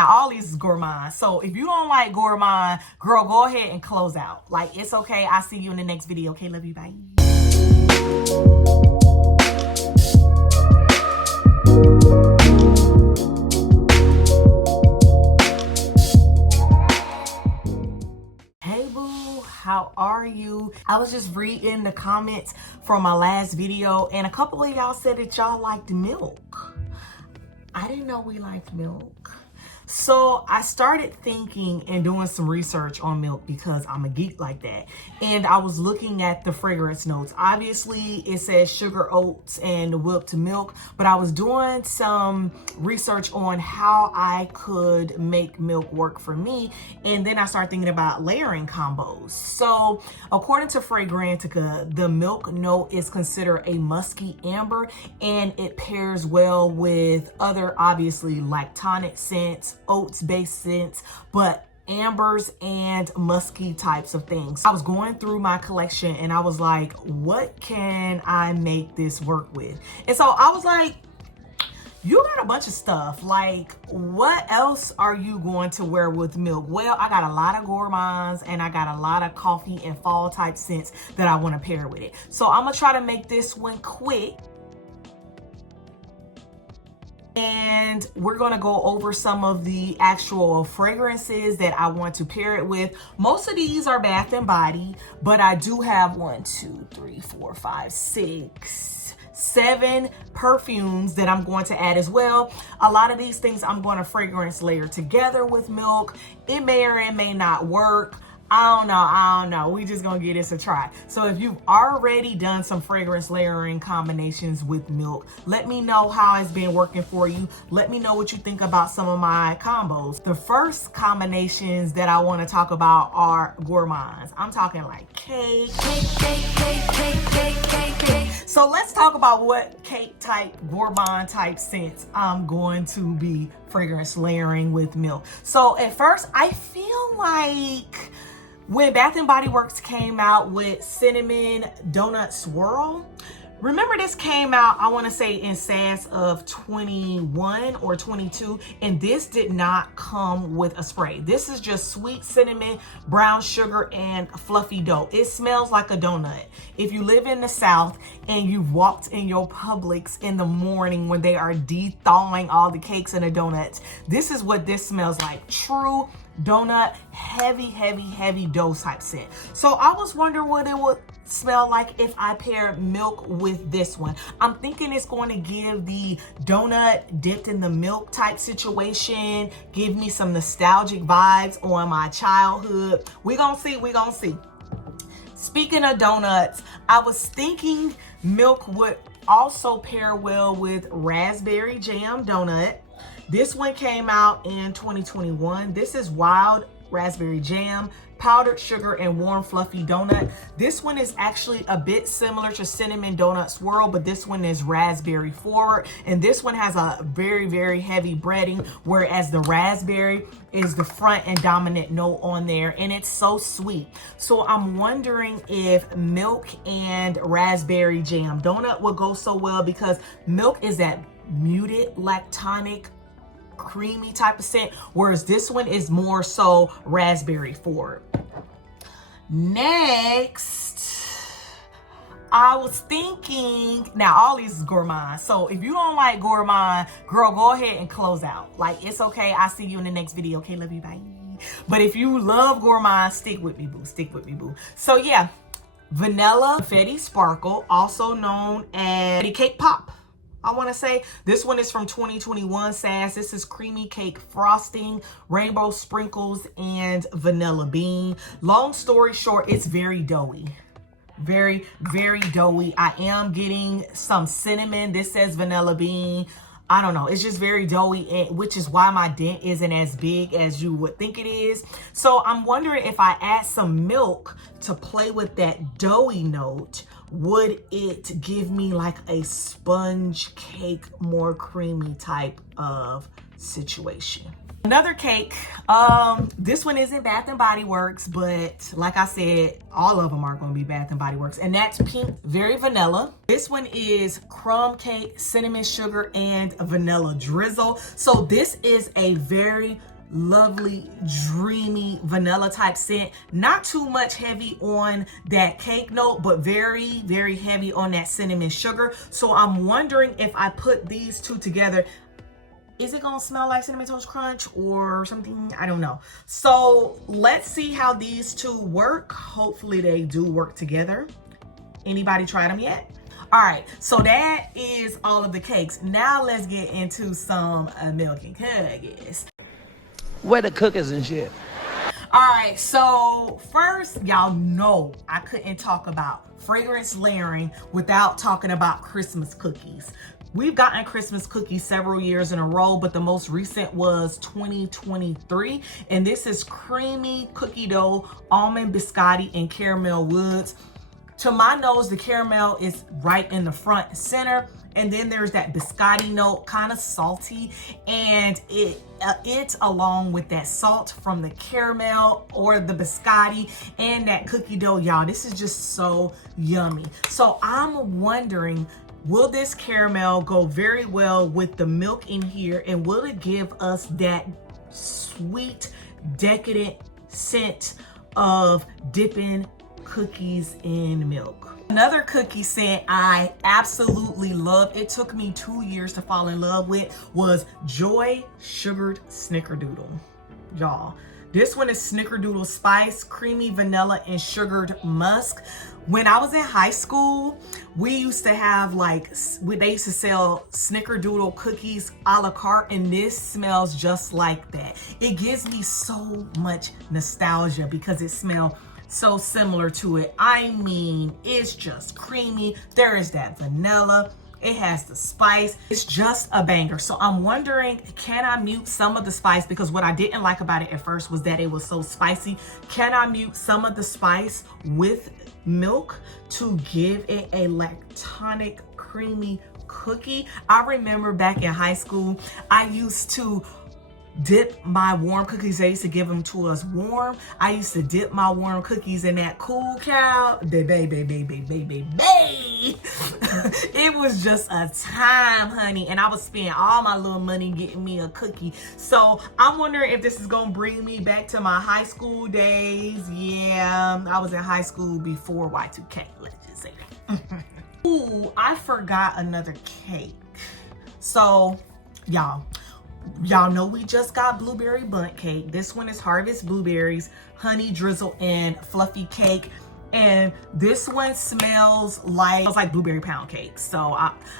Now, all these is Gourmands. So if you don't like Gourmand, girl, go ahead and close out. Like, it's okay. I'll see you in the next video. Okay, love you. Bye. How are you? I was just reading the comments from my last video and a couple of y'all said that y'all liked milk. I didn't know we liked milk. So I started thinking and doing some research on milk because I'm a geek like that. And I was looking at the fragrance notes. Obviously it says sugar oats and whipped milk, but I was doing some research on how I could make milk work for me. And then I started thinking about layering combos. So according to Fragrantica, the milk note is considered a musky amber and it pairs well with other obviously lactonic scents, oats based scents, but ambers and musky types of things. I was going through my collection and I was like, what can I make this work with? And so I was like, you got a bunch of stuff. Like, what else are you going to wear with milk? Well, I got a lot of Gourmands and I got a lot of coffee and fall type scents that I want to pair with it. So I'm gonna try to make this one quick. And we're going to go over some of the actual fragrances that I want to pair it with. Most of these are Bath and Body, but I do have 7 perfumes that I'm going to add as well. A lot of these things I'm going to fragrance layer together with milk. It may or it may not work. I don't know. We just gonna give this a try. So if you've already done some fragrance layering combinations with milk, let me know how it's been working for you. Let me know what you think about some of my combos. The first combinations that I want to talk about are Gourmands. I'm talking like cake. So let's talk about what cake type, gourmand type scents I'm going to be fragrance layering with milk. So at first, I feel like when Bath and Body Works came out with Cinnamon Donut Swirl, remember this came out, I want to say in SAS of 21 or 22, and this did not come with a spray. This is just sweet cinnamon, brown sugar, and fluffy dough. It smells like a donut. If you live in the South and you've walked in your Publix in the morning when they are de-thawing all the cakes and the donuts, this is what this smells like. True donut, heavy dough type scent. So I was wondering what it would smell like if I pair milk with this one. I'm thinking it's going to give the donut dipped in the milk type situation, give me some nostalgic vibes on my childhood. We gonna see. Speaking of donuts, I was thinking milk would also pair well with raspberry jam donut. This one came out in 2021. This is wild raspberry jam, powdered sugar, and warm fluffy donut. This one is actually a bit similar to Cinnamon Donut Swirl, but this one is raspberry forward. And this one has a very heavy breading, whereas the raspberry is the front and dominant note on there, and it's so sweet. So I'm wondering if milk and raspberry jam donut will go so well because milk is that muted lactonic creamy type of scent, whereas this one is more so raspberry forward. Next, I was thinking, now all these is Gourmands. So if you don't like Gourmand, girl, go ahead and close out. Like, it's okay. I'll see you in the next video. Okay, love you, bye. But if you love Gourmand, stick with me, boo. Stick with me, boo. So yeah, Vanilla Confetti Sparkle, also known as Cake Pop. I want to say this one is from 2021 SAS. This is creamy cake frosting, rainbow sprinkles, and vanilla bean. Long story short, it's very doughy. Very doughy. I am getting some cinnamon. This says vanilla bean. I don't know. It's just very doughy, which is why my dent isn't as big as you would think it is. So I'm wondering if I add some milk to play with that doughy note, would it give me like a sponge cake, more creamy type of situation? Another cake, this one isn't Bath and Body Works, but like I said, all of them are going to be Bath and Body Works, and that's pink, very vanilla. This one is crumb cake, cinnamon sugar, and vanilla drizzle. So this is a very lovely, dreamy vanilla type scent. Not too much heavy on that cake note, but very, very heavy on that cinnamon sugar. So I'm wondering if I put these two together, is it gonna smell like Cinnamon Toast Crunch or something? I don't know. So let's see how these two work. Hopefully they do work together. Anybody tried them yet? All right, so that is all of the cakes. Now let's get into some milk and cookies. Where the cookies and shit? All right, so first, y'all know I couldn't talk about fragrance layering without talking about Christmas cookies. We've gotten Christmas cookies several years in a row, but the most recent was 2023. And this is creamy cookie dough, almond biscotti, and caramel woods. To my nose, the caramel is right in the front and center. And then there's that biscotti note, kind of salty. And it's along with that salt from the caramel or the biscotti and that cookie dough. Y'all, this is just so yummy. So I'm wondering, will this caramel go very well with the milk in here? And will it give us that sweet, decadent scent of dipping cookies in milk? Another cookie scent I absolutely love, it took me 2 years to fall in love with, was Joy Sugared Snickerdoodle. Y'all, this one is Snickerdoodle Spice, creamy vanilla, and sugared musk. When I was in high school, we used to have they used to sell Snickerdoodle cookies a la carte, and this smells just like that. It gives me so much nostalgia because it smells so similar to it. I mean, it's just creamy. There is that vanilla. It has the spice. It's just a banger. So I'm wondering, can I mute some of the spice? Because what I didn't like about it at first was that it was so spicy. Can I mute some of the spice with milk to give it a lactonic, creamy cookie? I remember back in high school, I used to dip my warm cookies. They used to give them to us warm. I used to dip my warm cookies in that Cool Cow. Baby. It was just a time, honey. And I was spending all my little money getting me a cookie. So I'm wondering if this is gonna bring me back to my high school days. Yeah, I was in high school before Y2K, let's just say that. Ooh, I forgot another cake. So y'all know we just got blueberry bundt cake. This one is Harvest Blueberries, honey drizzle, and fluffy cake. And this one smells like blueberry pound cake. So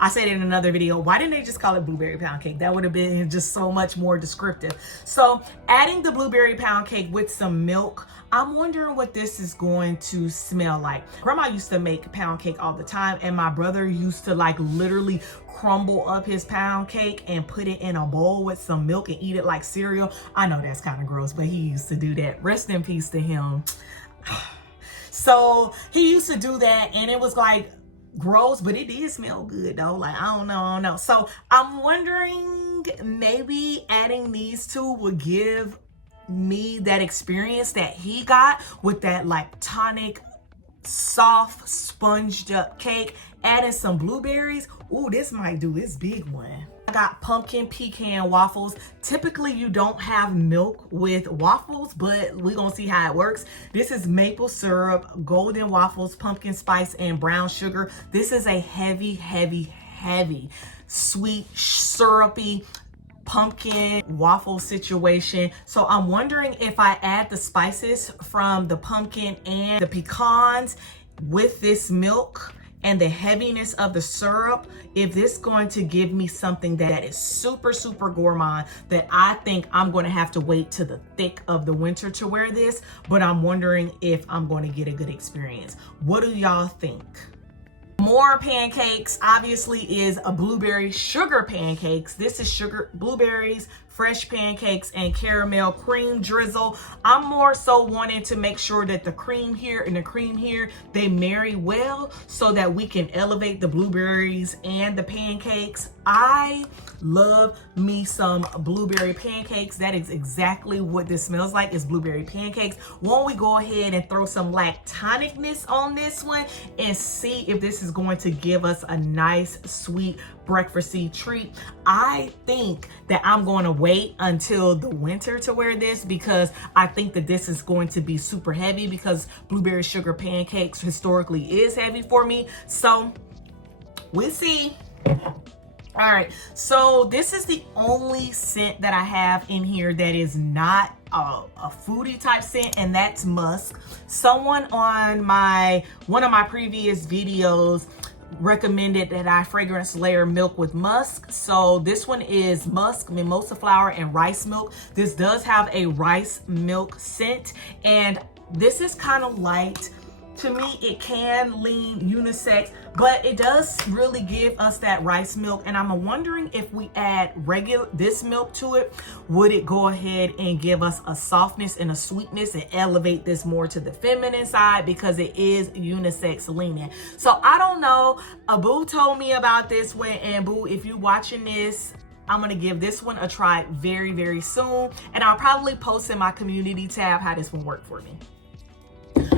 I said in another video, why didn't they just call it blueberry pound cake? That would have been just so much more descriptive. So adding the blueberry pound cake with some milk, I'm wondering what this is going to smell like. Grandma used to make pound cake all the time, and my brother used to literally crumble up his pound cake and put it in a bowl with some milk and eat it like cereal. I know that's kind of gross, but he used to do that. Rest in peace to him. So he used to do that, and it was gross, but it did smell good though. I don't know. So I'm wondering, maybe adding these two would give me that experience that he got with that tonic, soft, sponged up cake. Adding some blueberries. Ooh, this might do its big one. I got pumpkin pecan waffles. Typically you don't have milk with waffles, but we're gonna see how it works. This is maple syrup, golden waffles, pumpkin spice, and brown sugar. This is a heavy, sweet, syrupy pumpkin waffle situation. So I'm wondering if I add the spices from the pumpkin and the pecans with this milk and the heaviness of the syrup, if this is going to give me something that is super gourmand, that I think I'm going to have to wait to the thick of the winter to wear this, but I'm wondering if I'm going to get a good experience. What do y'all think? More pancakes, obviously, is a blueberry sugar pancakes. This is sugar, blueberries, fresh pancakes, and caramel cream drizzle. I'm more so wanting to make sure that the cream here and the cream here, they marry well so that we can elevate the blueberries and the pancakes. I love me some blueberry pancakes. That is exactly what this smells like, is blueberry pancakes. Won't we go ahead and throw some lactonicness on this one and see if this is going to give us a nice, sweet, breakfasty treat. I think that I'm going to wait until the winter to wear this, because I think that this is going to be super heavy, because blueberry sugar pancakes historically is heavy for me. So we'll see. All right, so this is the only scent that I have in here that is not a foodie type scent, and that's musk. Someone on one of my previous videos recommended that I fragrance layer milk with musk. So this one is musk, mimosa flower, and rice milk. This does have a rice milk scent, and this is kind of light. To me, it can lean unisex, but it does really give us that rice milk. And I'm wondering if we add this milk to it, would it go ahead and give us a softness and a sweetness and elevate this more to the feminine side, because it is unisex leaning. So I don't know. Boo told me about this one, and Boo, if you're watching this, I'm gonna give this one a try very, very soon. And I'll probably post in my community tab how this one worked for me.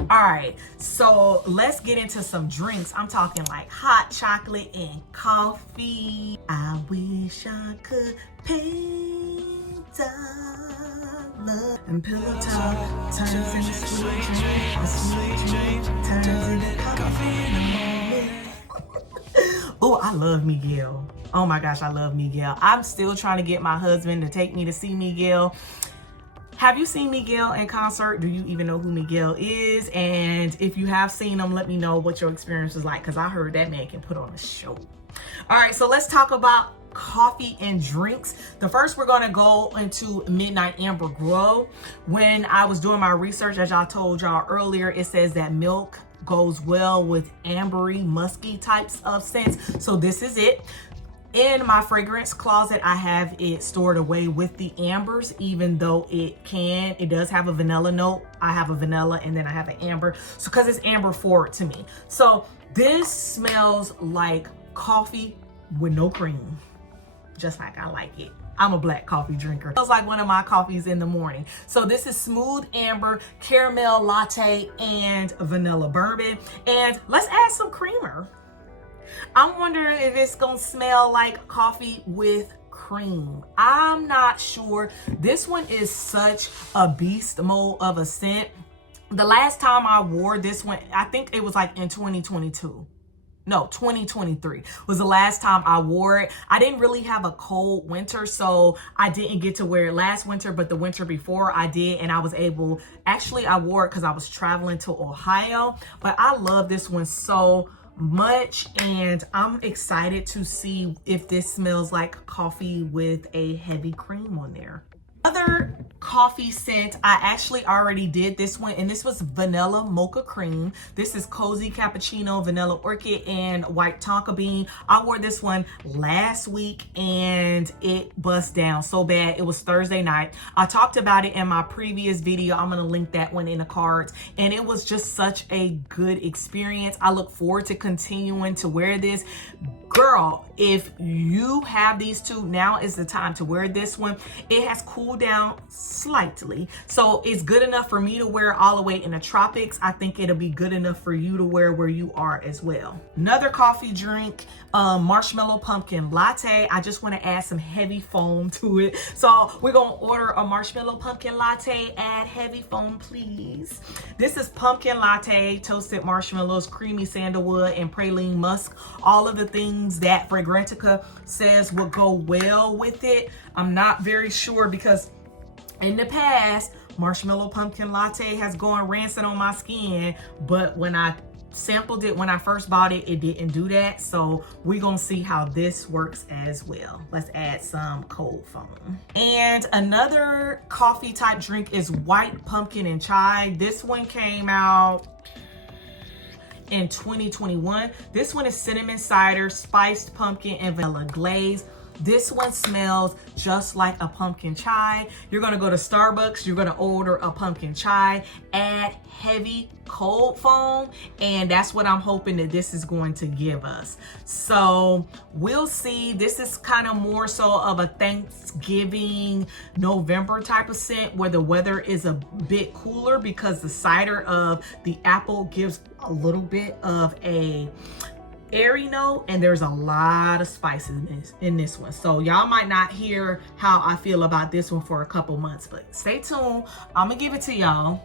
All right, so let's get into some drinks. I'm talking like hot chocolate and coffee. I wish I could paint our love, and pillow talk turns into sweet drink. A sweet drink turns into coffee in the morning. Oh, I love Miguel. Oh my gosh, I love Miguel. I'm still trying to get my husband to take me to see Miguel. Have you seen Miguel in concert? Do you even know who Miguel is? And if you have seen him, let me know what your experience was like, because I heard that man can put on a show. All right, so let's talk about coffee and drinks. The first, we're gonna go into Midnight Amber Glow. When I was doing my research, as I told y'all earlier, it says that milk goes well with ambery, musky types of scents. So this is it. In my fragrance closet, I have it stored away with the ambers, even though it does have a vanilla note. I have a vanilla and then I have an amber. So because it's amber forward to me. So this smells like coffee with no cream, just like I like it. I'm a black coffee drinker. It smells like one of my coffees in the morning. So this is smooth amber, caramel latte, and vanilla bourbon. And let's add some creamer. I'm wondering if it's gonna smell like coffee with cream. I'm not sure. This one is such a beast mode of a scent. The last time I wore this one, I think it was like in 2022. No, 2023 was the last time I wore it. I didn't really have a cold winter, so I didn't get to wear it last winter, but the winter before I did, and I was able, actually I wore it because I was traveling to Ohio. But I love this one so much, and I'm excited to see if this smells like coffee with a heavy cream on there. Other coffee scent, I actually already did this one, and this was vanilla mocha cream. This is cozy cappuccino, vanilla orchid, and white tonka bean. I wore this one last week and it bust down so bad. It was Thursday night. I talked about it in my previous video. I'm gonna link that one in the cards, and it was just such a good experience. I look forward to continuing to wear this. Girl, if you have these two, now is the time to wear this one. It has cooled down slightly, so it's good enough for me to wear all the way in the tropics. I think it'll be good enough for you to wear where you are as well. Another coffee drink, marshmallow pumpkin latte. I just want to add some heavy foam to it, so we're gonna order a marshmallow pumpkin latte. Add heavy foam, please. This is pumpkin latte, toasted marshmallows, creamy sandalwood, and praline musk. All of the things that Fragrantica says will go well with it. I'm not very sure, because in the past, marshmallow pumpkin latte has gone rancid on my skin, but when I sampled it when I first bought it, it didn't do that. So we're gonna see how this works as well. Let's add some cold foam. And another coffee type drink is white pumpkin and chai. This one came out in 2021. This one is cinnamon cider, spiced pumpkin, and vanilla glaze. This one smells just like a pumpkin chai. You're gonna go to Starbucks, you're gonna order a pumpkin chai, add heavy cold foam, and that's what I'm hoping that this is going to give us. So we'll see. This is kind of more so of a Thanksgiving, November type of scent where the weather is a bit cooler because the cider of the apple gives a little bit of a airy note, and there's a lot of spices in this one. So y'all might not hear how I feel about this one for a couple months, but stay tuned. I'm gonna give it to y'all.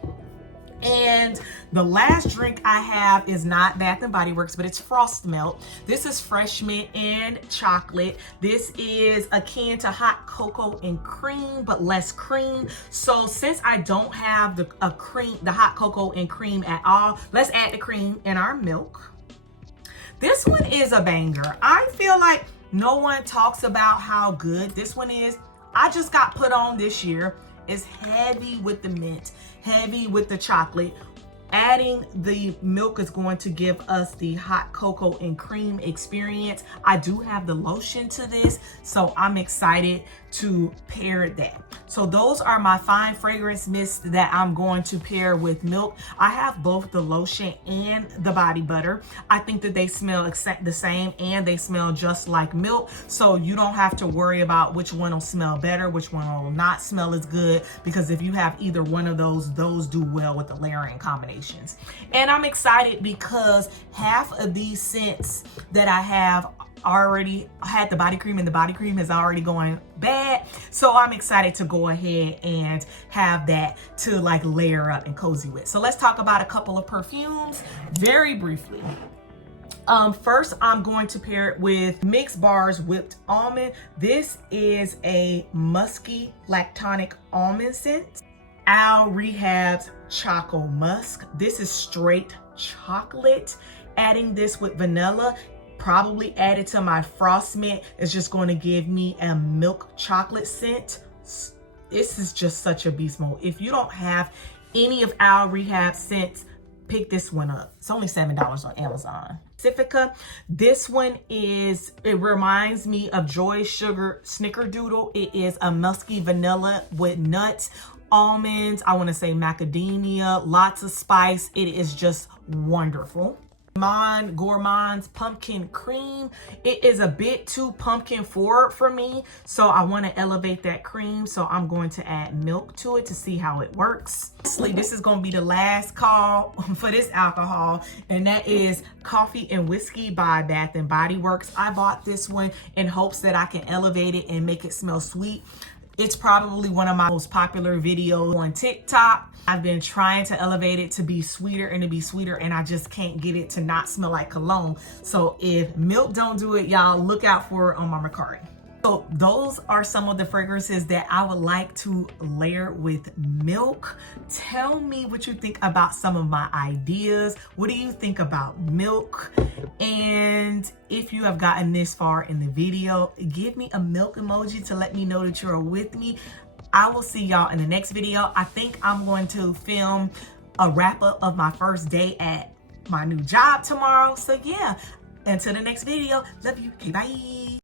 And the last drink I have is not Bath and Body Works, but it's Frost Melt. This is fresh mint and chocolate. This is akin to hot cocoa and cream, but less cream. So since I don't have the hot cocoa and cream at all, let's add the cream in our milk. This one is a banger. I feel like no one talks about how good this one is. I just got put on this year. It's heavy with the mint, heavy with the chocolate. Adding the milk is going to give us the hot cocoa and cream experience. I do have the lotion to this, so I'm excited to pair that. So those are my fine fragrance mists that I'm going to pair with milk. I have both the lotion and the body butter. I think that they smell the same and they smell just like milk. So you don't have to worry about which one will smell better, which one will not smell as good, because if you have either one of those do well with the layering combinations. And I'm excited because half of these scents that I have already had the body cream, and the body cream is already going bad. So I'm excited to go ahead and have that to like layer up and cozy with. So let's talk about a couple of perfumes very briefly. First, I'm going to pair it with Mix Bars Whipped Almond. This is a musky lactonic almond scent. Al Rehab's Choco Musk. This is straight chocolate. Adding this with vanilla, probably added to my Frost Mint, is just going to give me a milk chocolate scent. This is just such a beast mode. If you don't have any of Al Rehab scents, pick this one up. It's only $7 on Amazon. Pacifica. This one it reminds me of Joy Sugar Snickerdoodle. It is a musky vanilla with nuts, almonds, I want to say macadamia, lots of spice. It is just wonderful. Gourmands Pumpkin Cream. It is a bit too pumpkin forward for me, so I want to elevate that cream, so I'm going to add milk to it to see how it works. Lastly, this is going to be the last call for this alcohol, and that is Coffee and Whiskey by Bath and Body Works. I bought this one in hopes that I can elevate it and make it smell sweet. It's probably one of my most popular videos on TikTok. I've been trying to elevate it to be sweeter and to be sweeter, and I just can't get it to not smell like cologne. So if milk don't do it, y'all look out for it on my Mercari. So those are some of the fragrances that I would like to layer with milk. Tell me what you think about some of my ideas. What do you think about milk? And if you have gotten this far in the video, give me a milk emoji to let me know that you're with me. I will see y'all in the next video. I think I'm going to film a wrap up of my first day at my new job tomorrow. So yeah, until the next video, love you. Okay, bye.